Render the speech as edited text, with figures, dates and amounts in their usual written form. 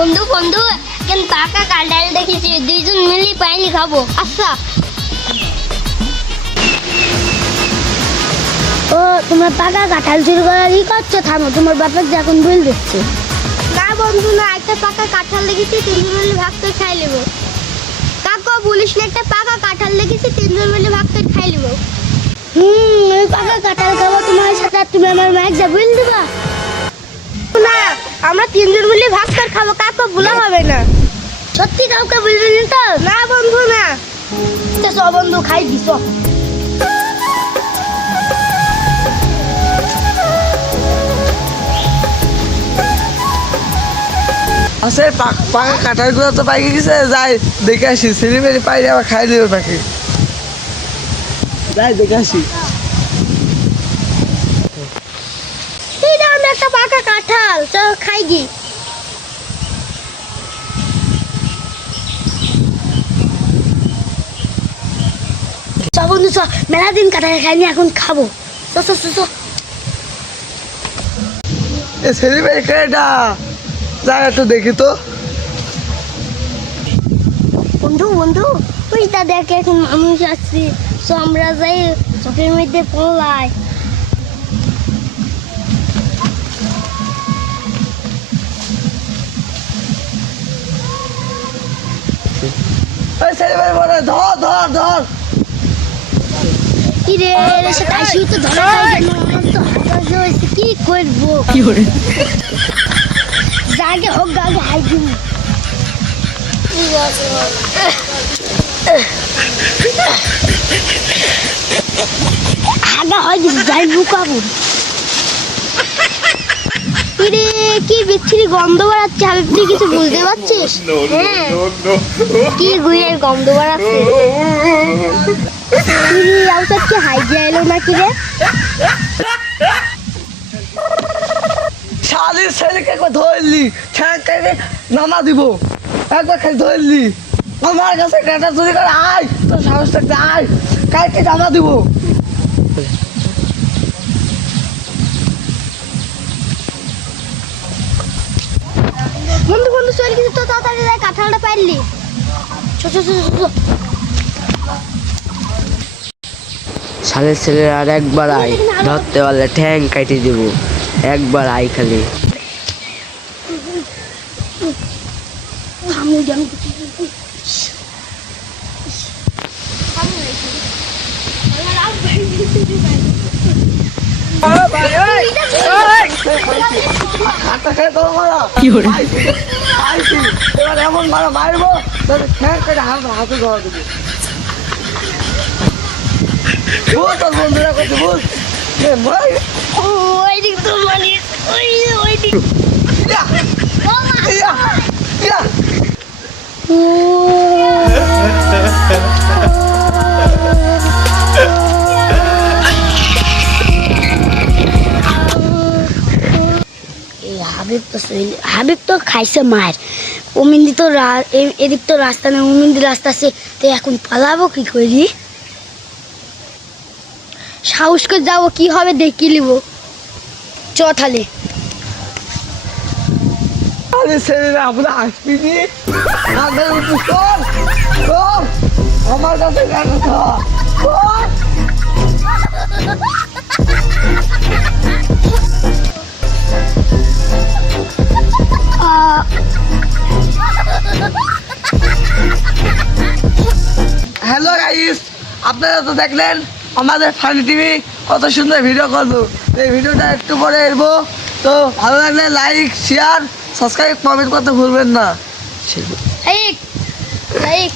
বন্ধু বন্ধু কেন পাকা কাঁঠাল দেখেছি, দুইজন মিলে পাইনি খাবো। আচ্ছা। ও তোমার পাকা কাঁঠাল চুরি করার ই করছো, থামো, তোমার বাপের যখন বিল দিচ্ছে। না বন্ধু না, একটা পাকা কাঁঠাল দেখেছি, তিনজন মিলে ভাগ করে খাই নেবো। কাকা বলিস না, একটা পাকা কাঁঠাল দেখেছি, তিনজন মিলে ভাগ করে খাই নেবো। আমি পাকা কাঁঠাল খাবো তোমার সাথে, আর তুমি আমার মায়ের যা বিল দিবা। না, আমরা তিনজন মিলে ভাগ করে খাবো, কাকা ভুলা হবে না। সত্যি কাউকে বলবি না তো? না বন্ধু না। সব বন্ধু খাই দিস। আছে পাকা কাঁঠালগুলো তো পাইকে গেছে, যাই দেখে আসি, সিলিমেরি পাইলে আবার খাই দিও নাকি, যাই দেখে আসি। এই দাও একটা পাকা কাঁঠাল, চল খাই গি। সব বন্ধু চ, মেলা দিন কাঁঠাল খাইনি, এখন খাবো। চ চ চ চ। এ সিলিমেরি কেটা, যাই একটু দেখি তো। বন্ধু বন্ধু ওইটা দেখ, এখন মানুষ আসছে, তো আমরা যাই চোখের মধ্যে পড়লাই। ওই সিলিমেরি বলে ধর ধর ধর। কি রে সে খাইছি তো ধরা খাই গেল, আমার তো হতাশ হয়েছে, কি করবো? কি করে যাকে হোক গাগে হাই দিন। আগা হয় দিস, যাই লুকাবো। কিরে কি বিচ্ছিরি গন্ধ বাড়াচ্ছে, আমি তুই কিছু বুঝতে পারছিস? হ্যাঁ, কি গুয়ের গন্ধ বাড়াচ্ছে। কি হাইজে এলো না কি রে? শালির ছেলেকে একবার ধরলি, ঠ্যাং কেটে নামা দিব, একবার খালি ধরলি, আমার কাছে কাঁটা চুরি করে আয়, তোর সাহস থাকতে আয়, কাইকে নামা দিব। বন্ধু বন্ধু চল, কিন্তু তো তাড়াতাড়ি যাই, কাঁঠালটা পারলি। চ চ চ চ। সালের ছেলে আর একবার আয়, ধরতে পারলে ঠ্যাং কাটি দিব, একবার আই খালি। হাতটা খেয়ে তোর মারা কি করে আইছি, এবার এমন মারা মারবো তোর ঠ্যাং কেটে হাতে ধরা দেবো। বুঝ তোর বন্ধুরা করছে, বুঝ ওই দিক তো মানে ওই দিক। হাবিব তো খাইছে মায়ের, অমিন্দি তো এদিক তো রাস্তা নেই, অমিন্দি রাস্তা আছে, তো এখন পালাবো কি করি? সাহস করে যাবো, কি হবে দেখি নিব। চ তাহলে। আরে ছেলেরা আমরা আসবি নি, আমার কাছে হ্যালো গাইস, আপনারা তো দেখলেন আমাদের ফানি টিভি কত সুন্দর ভিডিও করলো। এই ভিডিওটা একটু পরে এরবো, তো ভালো লাগলে লাইক শেয়ার সাবস্ক্রাইব কমেন্ট করতে ভুলবেন না। লাইক